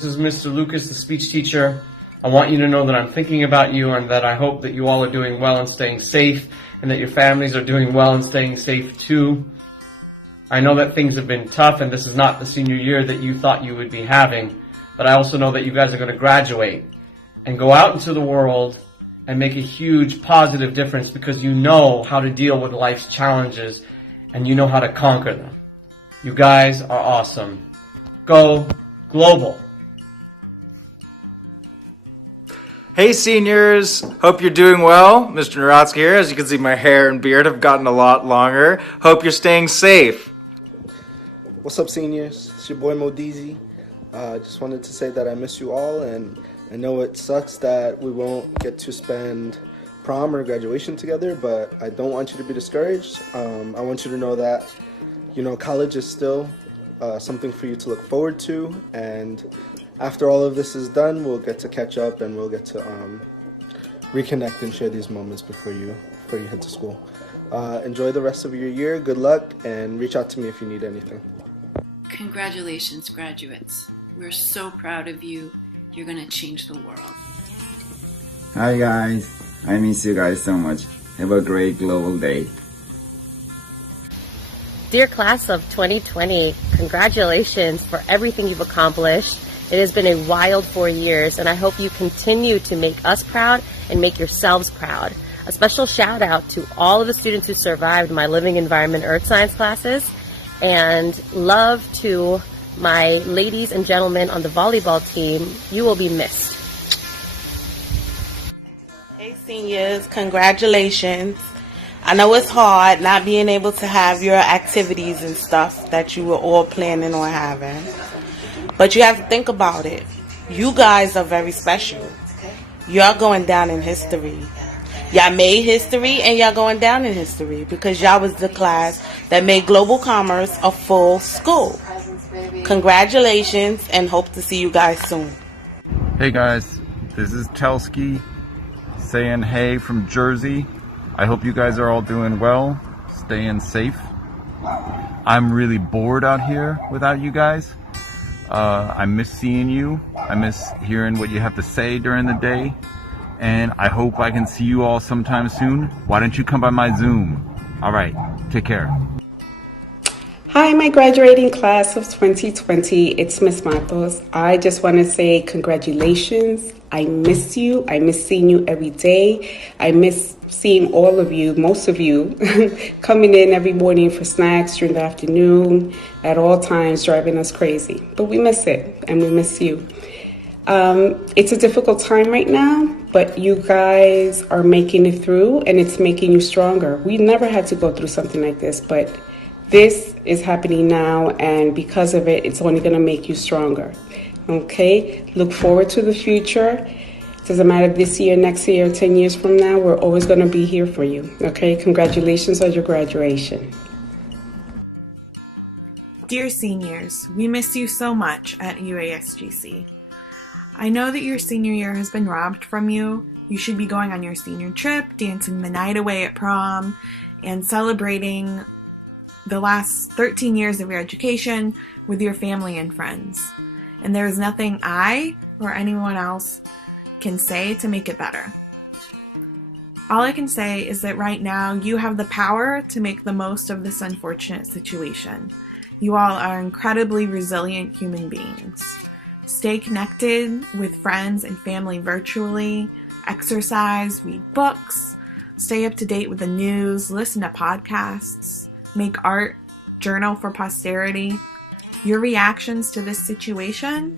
This is Mr. Lucas, the speech teacher. I want you to know that I'm thinking about you and that I hope that you all are doing well and staying safe and that your families are doing well and staying safe too. I know that things have been tough and this is not the senior year that you thought you would be having, but I also know that you guys are going to graduate and go out into the world and make a huge positive difference because you know how to deal with life's challenges and you know how to conquer them. You guys are awesome. Go global. Hey seniors, hope you're doing well. Mr. Narodsky here. As you can see, my hair and beard have gotten a lot longer. Hope you're staying safe. What's up, seniors? It's your boy Modizi. Just wanted to say that I miss you all, and I know it sucks that we won't get to spend prom or graduation together, but I don't want you to be discouraged. I want you to know that, college is still something for you to look forward to, and after all of this is done, we'll get to catch up and we'll get to reconnect and share these moments before you head to school. Enjoy the rest of your year. Good luck, and reach out to me if you need anything. Congratulations, graduates. We're so proud of you. You're going to change the world. Hi guys, I miss you guys so much. Have a great global day. Dear class of 2020, congratulations for everything you've accomplished. It has been a wild 4 years, and I hope you continue to make us proud and make yourselves proud. A special shout out to all of the students who survived my Living Environment Earth Science classes, and love to my ladies and gentlemen on the volleyball team. You will be missed. Hey seniors, congratulations. I know it's hard not being able to have your activities and stuff that you were all planning on having. But you have to think about it. You guys are very special. Y'all going down in history. Y'all made history and y'all going down in history because y'all was the class that made global commerce a full school. Congratulations and hope to see you guys soon. Hey guys, this is Telsky saying hey from Jersey. I hope you guys are all doing well, staying safe. I'm really bored out here without you guys. I miss seeing you. I miss hearing what you have to say during the day. And I hope I can see you all sometime soon. Why don't you come by my Zoom? All right, take care. Hi, my graduating class of 2020. It's Miss Matos. I just want to say congratulations. I miss you. I miss seeing you every day. I miss seeing all of you, most of you, coming in every morning for snacks during the afternoon, at all times, driving us crazy. But we miss it, and we miss you. It's a difficult time right now, but you guys are making it through, and it's making you stronger. We never had to go through something like this, but this is happening now, and because of it, it's only going to make you stronger. Okay? Look forward to the future. Doesn't matter this year, next year, 10 years from now, we're always going to be here for you. Okay? Congratulations on your graduation. Dear seniors, we miss you so much at UASGC. I know that your senior year has been robbed from you. You should be going on your senior trip, dancing the night away at prom, and celebrating the last 13 years of your education with your family and friends. And there is nothing I or anyone else can say to make it better. All I can say is that right now you have the power to make the most of this unfortunate situation. You all are incredibly resilient human beings. Stay connected with friends and family virtually, exercise, read books, stay up to date with the news, listen to podcasts, make art, journal for posterity. Your reactions to this situation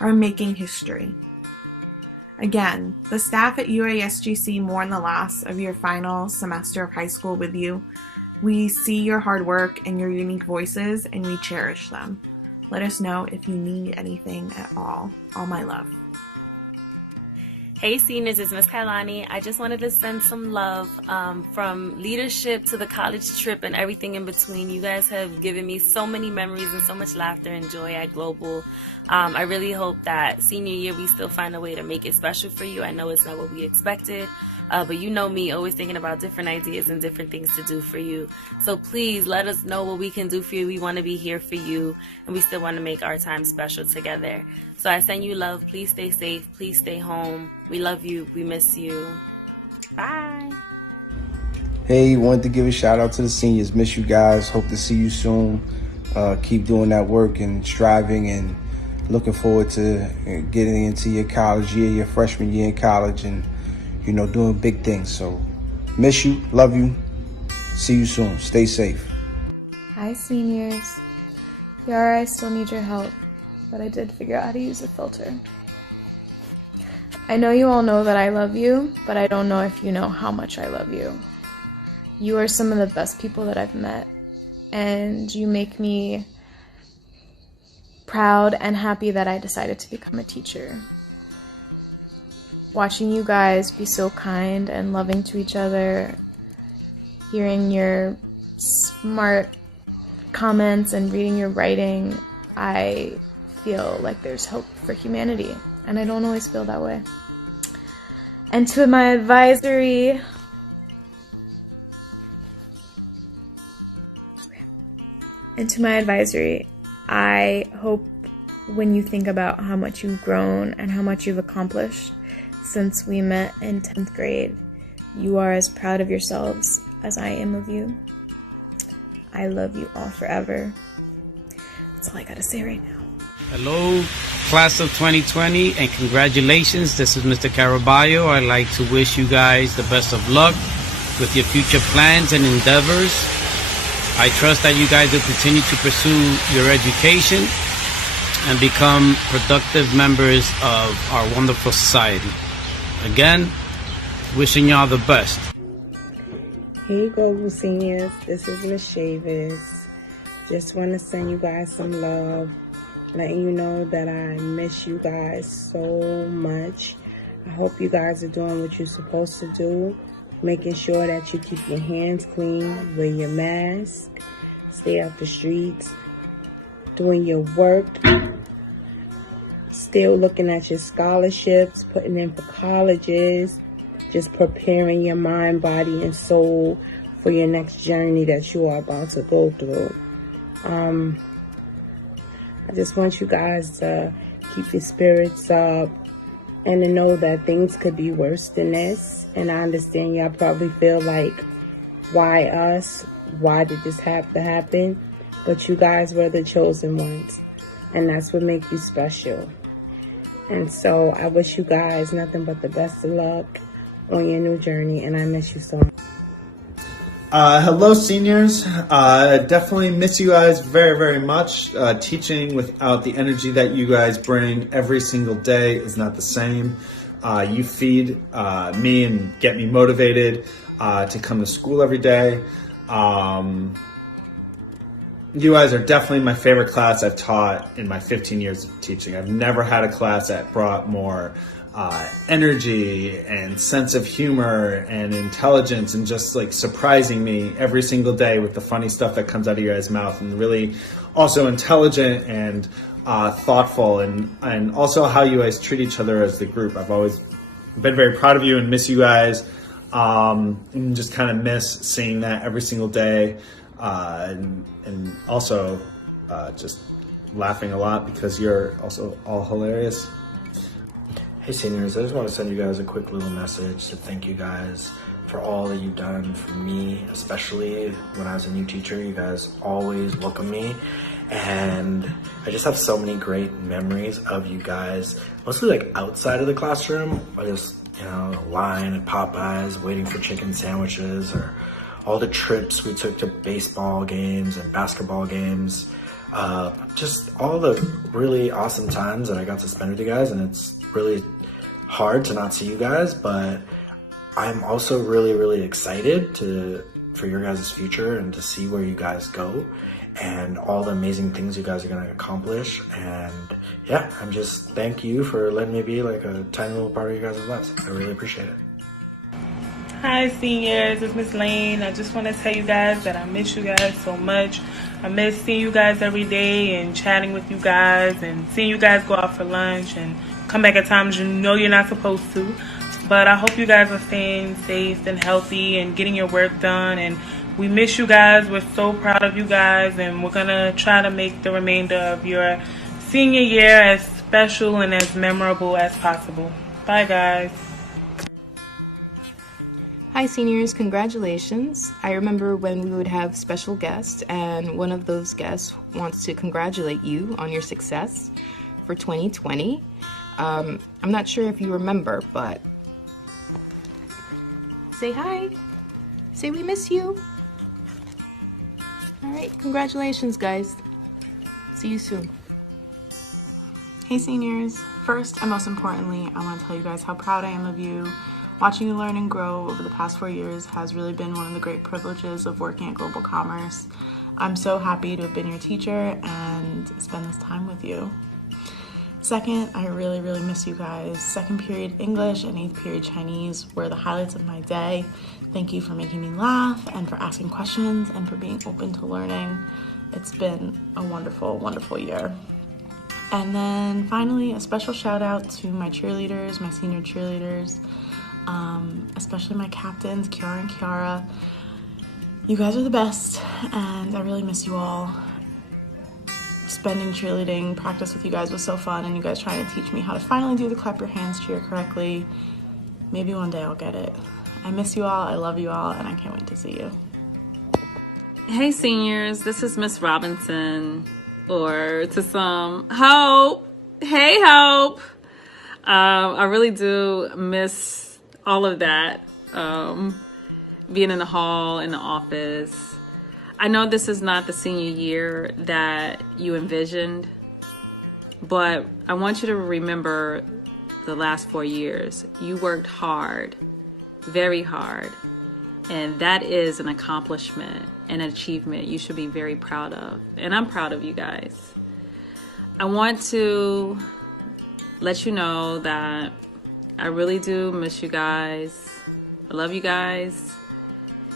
are making history. Again, the staff at UASGC mourn the loss of your final semester of high school with you. We see your hard work and your unique voices, and we cherish them. Let us know if you need anything at all. All my love. Hey seniors, it's Miss Kailani. I just wanted to send some love from leadership to the college trip and everything in between. You guys have given me so many memories and so much laughter and joy at Global. I really hope that senior year we still find a way to make it special for you. I know it's not what we expected, But you know me, always thinking about different ideas and different things to do for you. So please let us know what we can do for you. We want to be here for you, and we still want to make our time special together. So I send you love. Please stay safe. Please stay home. We love you. We miss you. Bye. Hey, wanted to give a shout out to the seniors. Miss you guys. Hope to see you soon. Keep doing that work and striving, and looking forward to getting into your college year, your freshman year in college, and, you know, doing big things. So miss you, love you, see you soon. Stay safe. Hi, seniors. Yara, I still need your help, but I did figure out how to use a filter. I know you all know that I love you, but I don't know if you know how much I love you. You are some of the best people that I've met, and you make me proud and happy that I decided to become a teacher. Watching you guys be so kind and loving to each other, hearing your smart comments and reading your writing, I feel like there's hope for humanity, and I don't always feel that way. And to my advisory, I hope when you think about how much you've grown and how much you've accomplished since we met in 10th grade, you are as proud of yourselves as I am of you. I love you all forever. That's all I gotta say right now. Hello, class of 2020, and congratulations. This is Mr. Caraballo. I'd like to wish you guys the best of luck with your future plans and endeavors. I trust that you guys will continue to pursue your education and become productive members of our wonderful society. Again, wishing y'all the best. Hey Global Seniors, this is Miss Chavis. Just want to send you guys some love, letting you know that I miss you guys so much. I hope you guys are doing what you're supposed to do, making sure that you keep your hands clean, wear your mask, stay off the streets, doing your work, still looking at your scholarships, putting in for colleges, just preparing your mind, body, and soul for your next journey that you are about to go through. I just want you guys to keep your spirits up and to know that things could be worse than this. And I understand y'all probably feel like, why us? Why did this have to happen? But you guys were the chosen ones, and that's what makes you special. And so I wish you guys nothing but the best of luck on your new journey, and I miss you so much. Hello, seniors. Definitely miss you guys very, very much. Teaching without the energy that you guys bring every single day is not the same. You feed me and get me motivated to come to school every day. You guys are definitely my favorite class I've taught in my 15 years of teaching. I've never had a class that brought more energy and sense of humor and intelligence and just like surprising me every single day with the funny stuff that comes out of your guys' mouth, and really also intelligent and thoughtful, and also how you guys treat each other as the group. I've always been very proud of you and miss you guys, and just kind of miss seeing that every single day, and also just laughing a lot because you're also all hilarious. Hey seniors, I just want to send you guys a quick little message to thank you guys for all that you've done for me, especially when I was a new teacher. You guys always welcome me, and I just have so many great memories of you guys, mostly like outside of the classroom. I just, line at Popeyes waiting for chicken sandwiches, or all the trips we took to baseball games and basketball games. Just all the really awesome times that I got to spend with you guys, and it's really hard to not see you guys, but I'm also really, really excited for your guys' future and to see where you guys go and all the amazing things you guys are going to accomplish. And yeah, thank you for letting me be like a tiny little part of you guys' lives. I really appreciate it. Hi seniors, it's Miss Lane. I just want to tell you guys that I miss you guys so much. I miss seeing you guys every day and chatting with you guys and seeing you guys go out for lunch and come back at times you know you're not supposed to. But I hope you guys are staying safe and healthy and getting your work done. And we miss you guys. We're so proud of you guys. And we're going to try to make the remainder of your senior year as special and as memorable as possible. Bye, guys. Hi seniors, congratulations. I remember when we would have special guests, and one of those guests wants to congratulate you on your success for 2020. I'm not sure if you remember, but say hi. Say we miss you. All right, congratulations guys. See you soon. Hey seniors, first and most importantly, I want to tell you guys how proud I am of you. Watching you learn and grow over the past 4 years has really been one of the great privileges of working at Global Commerce. I'm so happy to have been your teacher and spend this time with you. Second, I really miss you guys. Second period English and 8th period Chinese were the highlights of my day. Thank you for making me laugh and for asking questions and for being open to learning. It's been a wonderful, wonderful year. And then finally, a special shout out to my cheerleaders, my senior cheerleaders, especially my captains, Kiara and Kiara. You guys are the best, and I really miss you all. Spending cheerleading practice with you guys was so fun, and you guys trying to teach me how to finally do the clap your hands cheer correctly. Maybe one day I'll get it. I miss you all, I love you all, and I can't wait to see you. Hey seniors, this is Miss Robinson, or to some, Hope. Hey Hope. I really do miss all of that, being in the hall, in the office. I know this is not the senior year that you envisioned, but I want you to remember the last 4 years. You worked hard, very hard, and that is an accomplishment and an achievement you should be very proud of. And I'm proud of you guys. I want to let you know that I really do miss you guys. I love you guys.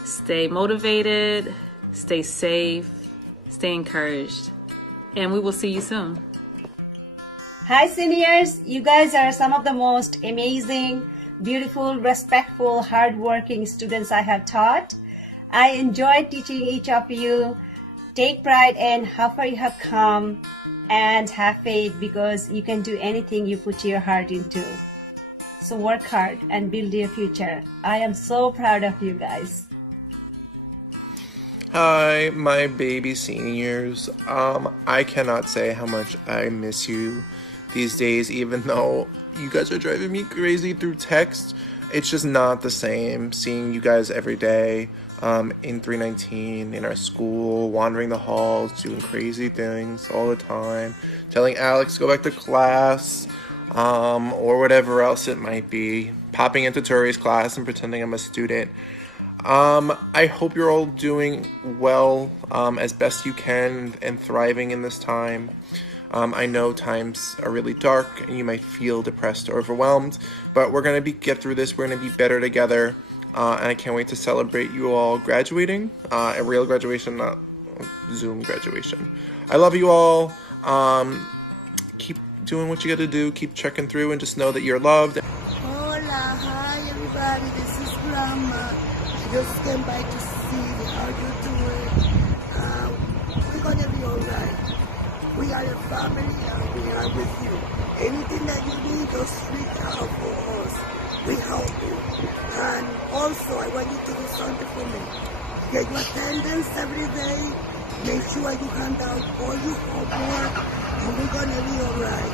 Stay motivated, stay safe, stay encouraged, and we will see you soon. Hi seniors, you guys are some of the most amazing, beautiful, respectful, hardworking students I have taught. I enjoyed teaching each of you. Take pride in how far you have come and have faith, because you can do anything you put your heart into. So work hard and build your future. I am so proud of you guys. Hi, my baby seniors. I cannot say how much I miss you these days, even though you guys are driving me crazy through text. It's just not the same seeing you guys every day in 319, in our school, wandering the halls, doing crazy things all the time, telling Alex to go back to class, or whatever else it might be, popping into Turi's class and pretending I'm a student. I hope you're all doing well, as best you can, and thriving in this time. I know times are really dark and you might feel depressed or overwhelmed, but we're going to get through this. We're going to be better together, and I can't wait to celebrate you all graduating, a real graduation, not Zoom graduation. I love you all. Keep doing what you got to do. Keep checking through, and just know that you're loved. Hola, hi everybody, this is Grandma. Just came by to see how you doing. We're gonna be alright. We are a family and we are with you. Anything that you need, just reach out for us. We help you. And also, I want you to do something for me. Get your attendance every day. Make sure you hand out all your homework, and we're gonna be alright.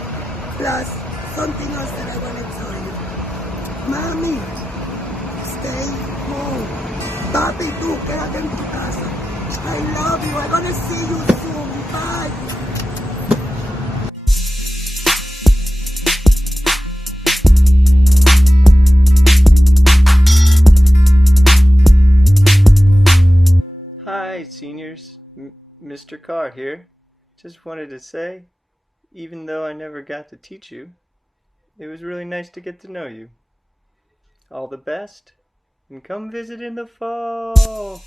Plus, something else that I want to tell you. Mommy, stay home. Papi, tú, quédate en tu casa. I love you. I'm gonna see you soon. Bye. Hi, seniors. Mr. Carr here. Just wanted to say, even though I never got to teach you, it was really nice to get to know you. All the best, and come visit in the fall.